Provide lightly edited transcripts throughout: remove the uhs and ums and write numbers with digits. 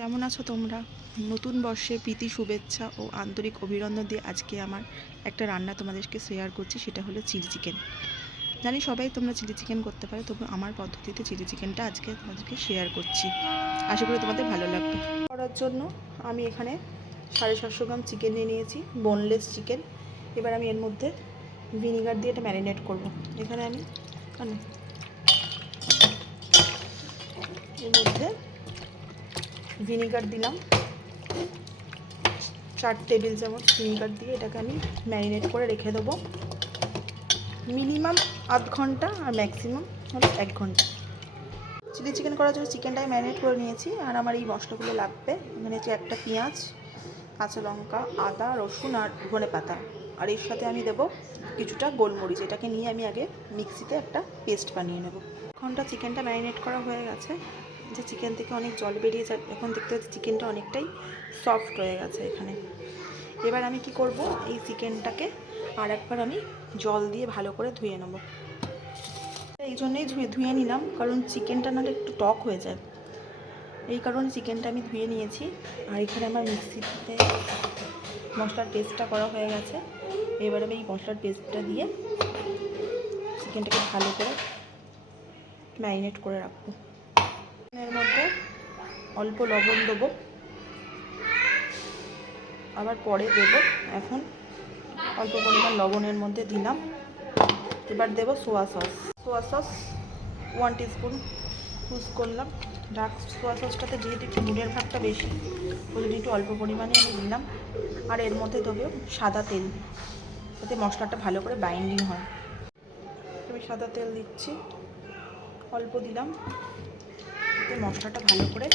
কেমন আছো তোমরা? নতুন বর্ষে প্রীতি শুভেচ্ছা ও আন্তরিক অভিনন্দন দিয়ে আজকে আমার একটা রান্না তোমাদেরকে শেয়ার করছি, সেটা হলো চিলি চিকেন। জানি সবাই তোমরা চিলি চিকেন করতে পারো, তবে আমার পদ্ধতিতে চিলি চিকেনটা আজকে তোমাদেরকে শেয়ার করছি। আশা করি তোমাদের ভালো লাগবে। করার জন্য আমি এখানে 750 গ্রাম চিকেন নিয়ে নিয়েছি, বোনলেস চিকেন। এবার আমি এর মধ্যে ভিনিগার দিয়ে এটা ম্যারিনেট করব। এখানে আমি এর মধ্যে ভিনিগার দিলাম 4 টেবিল চামচ ভিনিগার দিয়ে এটাকে আমি ম্যারিনেট করে রেখে দেবো মিনিমাম আধ ঘন্টা, আর ম্যাক্সিমাম হলো 1 ঘন্টা। চিলি চিকেন করার জন্য চিকেনটাই ম্যারিনেট করে নিয়েছি, আর আমার এই মশলাগুলো লাগবে। এখানে হচ্ছে একটা পেঁয়াজ, কাঁচা লঙ্কা, আদা, রসুন আর ধনে পাতা, আর এর সাথে আমি দেবো কিছুটা গোলমরিচ। এটাকে নিয়ে আমি আগে মিক্সিতে একটা পেস্ট বানিয়ে নেব। ঘন্টা চিকেনটা ম্যারিনেট করা হয়ে গেছে, যে চিকেন থেকে অনেক জল বেরিয়ে যায়। এখন দেখতে পাচ্ছি চিকেনটা অনেকটাই সফট হয়ে গেছে এখানে। এবার আমি কি করব, এই চিকেনটাকে আর একবার আমি জল দিয়ে ভালো করে ধুয়ে নেব। এই জন্যই ধুয়ে নিলাম, কারণ চিকেনটা নাহলে একটু টক হয়ে যায়। এই কারণে চিকেনটা আমি ধুয়ে নিয়েছি। আর এখানে আমার মিক্সিতে মশলার পেস্টটা করা হয়ে গেছে। এবার আমি এই মশলার পেস্টটা দিয়ে চিকেনটাকে ভালো করে ম্যারিনেট করে রাখবো। এর মধ্যে অল্প লবণ দেবো, আবার পরে দেবো। এখন অল্প পরিমাণ লবণের মধ্যে দিলাম। এবার দেবো সোয়া সস 1 টিস্পুন ইউজ করলাম। ডার্ক সোয়া সসটাতে যেহেতু একটু নুনের ভাগটা বেশি, ওই জন্য একটু অল্প পরিমাণে আমি দিলাম। আর এর মধ্যে দেবো সাদা তেল, যাতে মশলাটা ভালো করে বাইন্ডিং হয়। আমি সাদা তেল দিচ্ছি, অল্প দিলাম, যাতে মশলাটা ভালো করে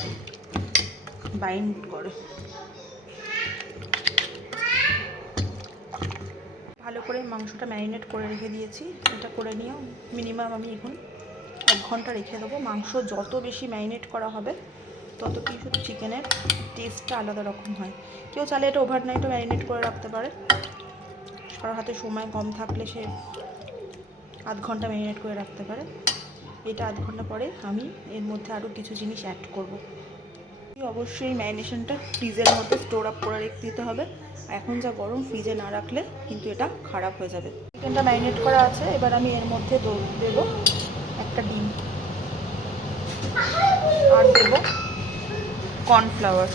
বাইন্ড করে। ভালো করে মাংসটা ম্যারিনেট করে রেখে দিয়েছি। এটা করে নিয়েও মিনিমাম আমি এখন 1 ঘন্টা রেখে দেবো। মাংস যত বেশি ম্যারিনেট করা হবে তত কিছু চিকেনের টেস্টটা আলাদা রকম হয়। কেউ চাইলে এটা ওভারনাইটও ম্যারিনেট করে রাখতে পারে। কারো হাতে সময় কম থাকলে সে আধ ঘন্টা ম্যারিনেট করে রাখতে পারে। এটা আধ ঘন্টা পরে আমি এর মধ্যে আরও কিছু জিনিস অ্যাড করব। অবশ্যই ম্যারিনেশনটা ফ্রিজের মধ্যে স্টোর আপ করে রেখে দিতে হবে। এখন যা গরম, ফ্রিজে না রাখলে কিন্তু এটা খারাপ হয়ে যাবে। চিকেনটা ম্যারিনেট করা আছে, এবার আমি এর মধ্যে দেবো একটা ডিম, আর দেবো কর্নফ্লাওয়ার।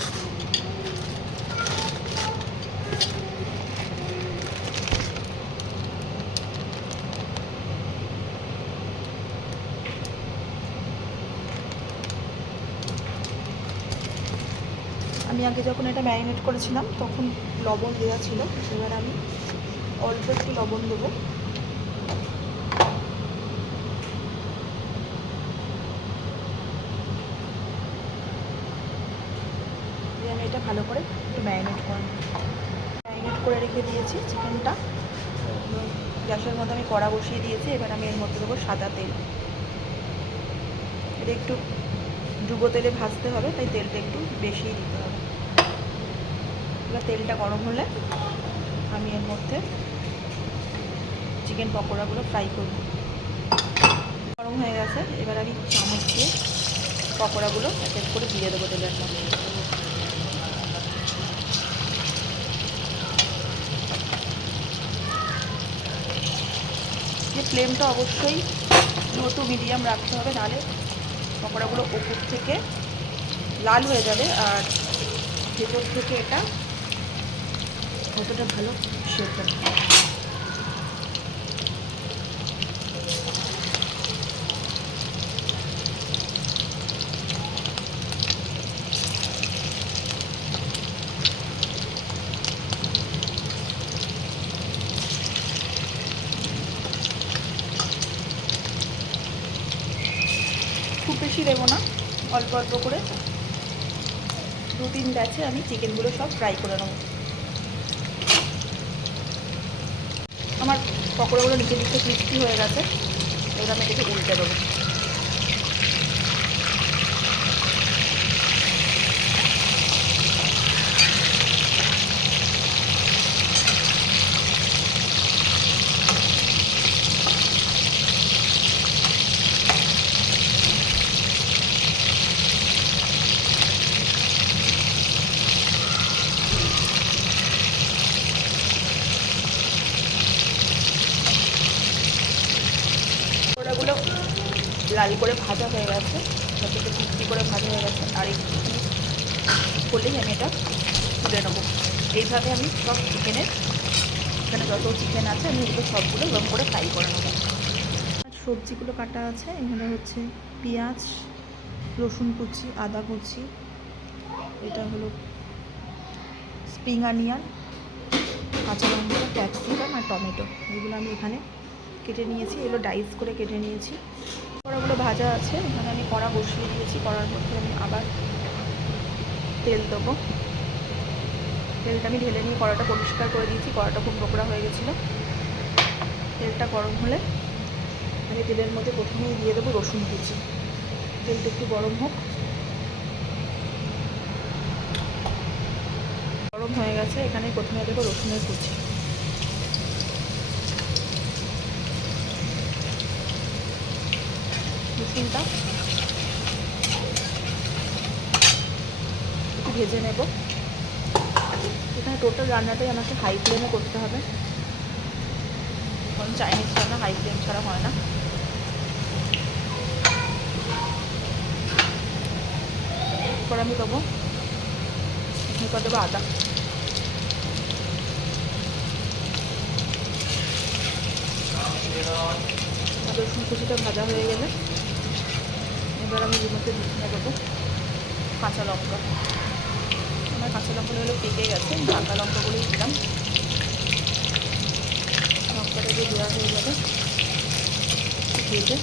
আমি আগে যখন এটা ম্যারিনেট করেছিলাম তখন লবণ দেওয়া ছিল। এবার আমি অল্প একটু লবণ দেবো। আমি এটা ভালো করে একটু ম্যারিনেট করে রেখে দিয়েছি চিকেনটা। গ্যাসের মধ্যে আমি কড়া বসিয়ে দিয়েছি। এবার আমি এর মধ্যে দেবো সাদা তেল। এটা একটু ডুবো তেলে ভাজতে হবে, তাই তেলটা একটু বেশিই দিতে হবে। এবার তেলটা গরম হলে আমি এর মধ্যে চিকেন পকোড়াগুলো ফ্রাই করব। গরম হয়ে গেছে, এবার আমি চামচ দিয়ে পকোড়াগুলো এক এক করে দিয়ে দেবো তেলের মধ্যে। যে ফ্লেমটা অবশ্যই লো টু মিডিয়াম রাখতে হবে, নাহলে পকোড়াগুলো ওপর থেকে লাল হয়ে যাবে আর ভেতর থেকে এটা অতটা ভালো সেদ্ধ হবে। খুব বেশি দেবো না, অল্প অল্প করে 2-3 ব্যাচে আমি চিকেনগুলো সব ফ্রাই করে নেব। আমার পকোড়াগুলো নিচে নিচে ক্রিস্পি হয়ে গেছে। এবার আমি এটাকে উল্টে দেবো। লাল করে ভাজা হয়ে গেছে, যতটা ক্রিস্পি করে ভাজা হয়ে গেছে। আর একটু করলেই আমি এটা তুলে নেবো। এইভাবে আমি সব চিকেনের, এখানে যত চিকেন আছে আমি এগুলো সবগুলো এরকম করে ফ্রাই করে নেবো। সবজিগুলো কাটা আছে, এখানে হচ্ছে পেঁয়াজ, রসুন কুচি, আদা কুচি, এটা হলো স্প্রিং অনিয়ন, কাঁচা লঙ্কা, ক্যাপসিকাম আর টমেটো, এগুলো আমি এখানে কেটে নিয়েছি। এগুলো ডাইস করে কেটে নিয়েছি। কড়াগুলো ভাজা আছে, এখানে আমি কড়া বসিয়ে দিয়েছি। কড়ার মধ্যে আমি আবার তেল দেবো। তেলটা আমি ঢেলে নিয়ে কড়াটা পরিষ্কার করে দিয়েছি, কড়াটা খুব নোংরা হয়ে গেছিলো। তেলটা গরম হলে আমি তেলের মধ্যে প্রথমেই দিয়ে দেবো রসুন কুচি। তেলটা একটু গরম হোক। গরম হয়ে গেছে, এখানে প্রথমে দেবো রসুনের কুচি। রসুনটা একটু ভেজে নেব। এখানে টোটাল রান্নাটাই আমাকে হাই ফ্লেমে করতে হবে, কারণ চাইনিজ রান্না হাই ফ্লেম ছাড়া হয় না। এরপর আমি দেবো, এরপর দেবো আদা। রসুন কুচিটা ভাজা হয়ে গেলে এবার আমি এর মধ্যে দিয়ে দেবো কাঁচা লঙ্কা। আমার কাঁচা লঙ্কাগুলো পেকে গেছে, কাঁচা লঙ্কাগুলোই দিলাম। লঙ্কাটা দিয়ে দেওয়া হয়ে যাবে ভেজে।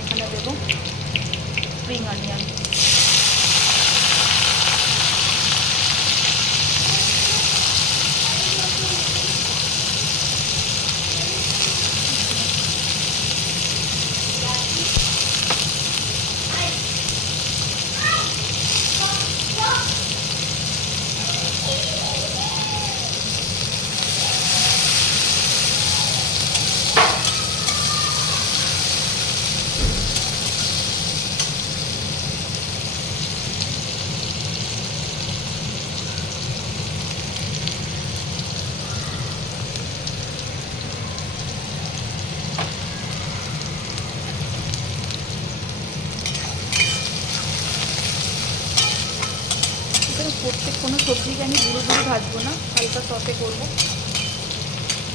এখানে দেবো স্প্রিং অনিয়ন। প্রত্যেক কোনো সবজিকে আমি গুঁড়ো গুঁড়ো ভাজবো না, হালকা সতে করবো।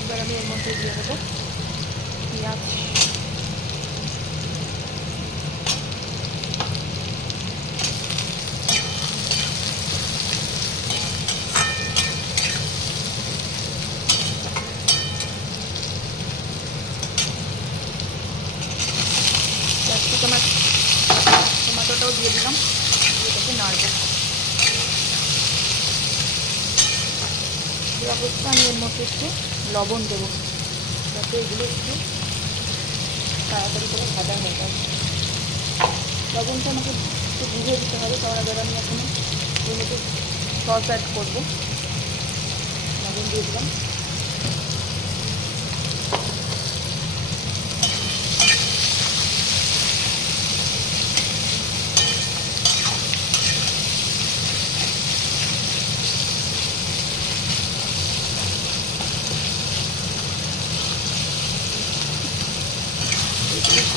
এবার আমি এর মধ্যে দিয়ে দেবো পেঁয়াজ, ক্যাপসিকাম আর টমেটোটাও দিয়ে দিলাম। এটাকে নাড়বো। এই অবস্থা আমি এর মধ্যে একটু লবণ দেবো, যাতে এগুলো একটু তাড়াতাড়ি করে ভাজা হয়ে যায়। লবণটা আমাকে একটু বুঝে দিতে হবে, কারণ এবার আমি এখন এর মধ্যে সস অ্যাড করবো। লবণ দিয়ে দিলাম।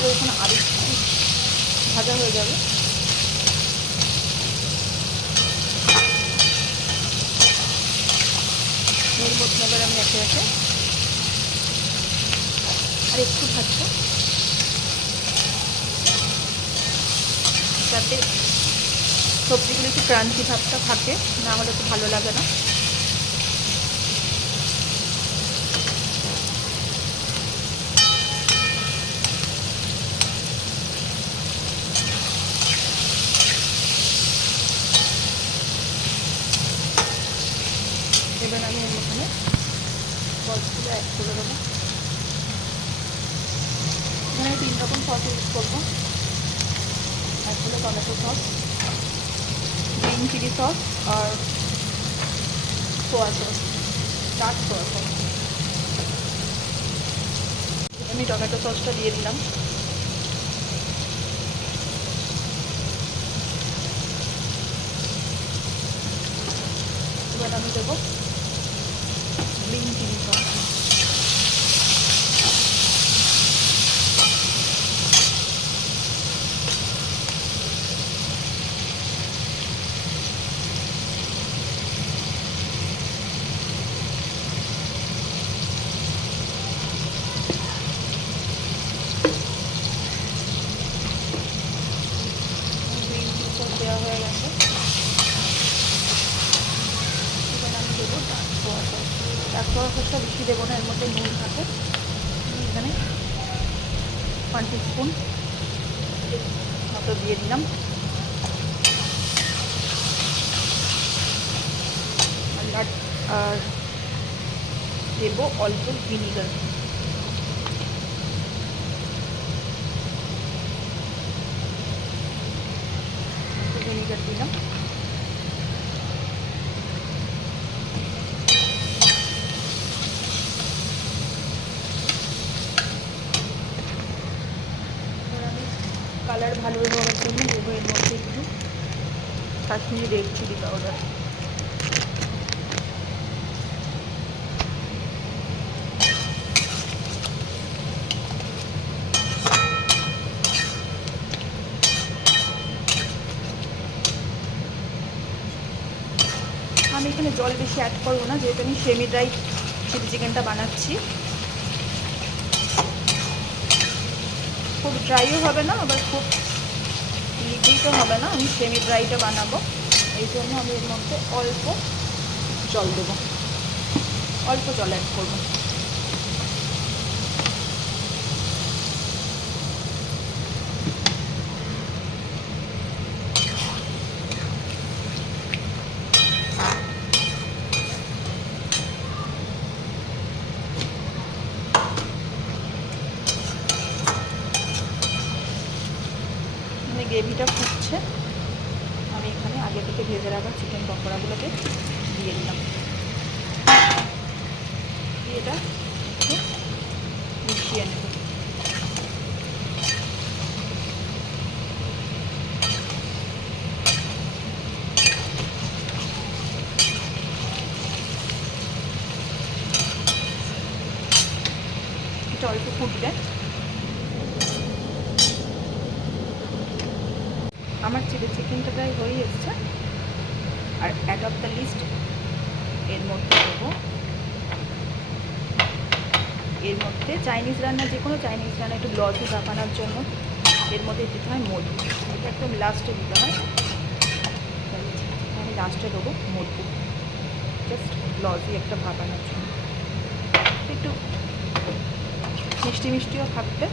এখন আরও ভাজা হয়ে যাবে। এর মধ্যে এবার আমি একে একে আর একটু ভাজবো, যাতে সবজিগুলো একটু ক্রাঞ্চি ভাবটা থাকে, না হলে তো ভালো লাগে না। এবার আমি এখানে সসগুলো অ্যাড করে দেবো। এখানে 3 রকম সস ইউজ করবো। এক হলো tomato sauce, green chilli sauce আর soya sauce, dark soya sauce. আমি টমেটো সসটা দিয়ে দিলাম। এবার আমি দেবো গ্রিন চিলি সস। একটা বেশি দেবো না, এর মধ্যে নুন থাকে। এখানে 1 টিস্পুন মতো দিয়ে দিলাম। আর দেবো অল্প ভিনিগার। ভিনিগার দিলাম। কালার ভালো হওয়ার জন্য দেবো এর মধ্যে একটু কাশ্মীরি রেড চিলি পাউডার। আমি এখানে জল বেশি অ্যাড করবো না, যেহেতু আমি সেমি ড্রাই চিলি চিকেনটা বানাচ্ছি। খুব ড্রাইও হবে না, আবার খুব লিকুইডও হবে না, আমি সেমি ড্রাইটা বানাবো। এই জন্য আমি এর মধ্যে অল্প জল দেবো, অল্প জল অ্যাড করবো। গ্রেভিটা ফুটছে, আমি এখানে আগে থেকে ভেজে রাখা চিকেন পকোড়াগুলোকে দিয়ে দিলাম। এটা একটু মিশিয়ে নেব। এটা অল্প ফুটবে। আমার চিলি চিকেনটা প্রায় হয়ে এসছে। আর অ্যাড অফ দ্য লিস্ট এর মধ্যে দেবো, এর মধ্যে চাইনিজ রান্না, যে কোনো চাইনিজ রান্না একটু গ্লসি বানানোর জন্য এর মধ্যে দিতে হয় মধু। এটা একদম লাস্টে দিতে হয়, আমি লাস্টে দেবো মধু, জাস্ট গ্লসি একটা ভাবানোর জন্য। একটু মিষ্টি মিষ্টিও থাকবে।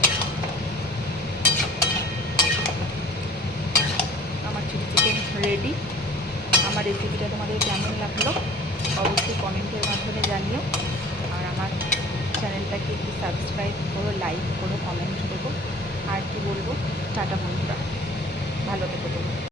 আমার চিলি চিকেন রেডি। আমার রেসিপিটা তোমাদের কেমন লাগলো অবশ্যই কমেন্টের মাধ্যমে জানিও। আর আমার চ্যানেলটাকে একটু সাবস্ক্রাইব করো, লাইক করো, কমেন্ট করো। আর কি বলবো, টাটা বন্ধুরা, ভালো থেকো তোমরা।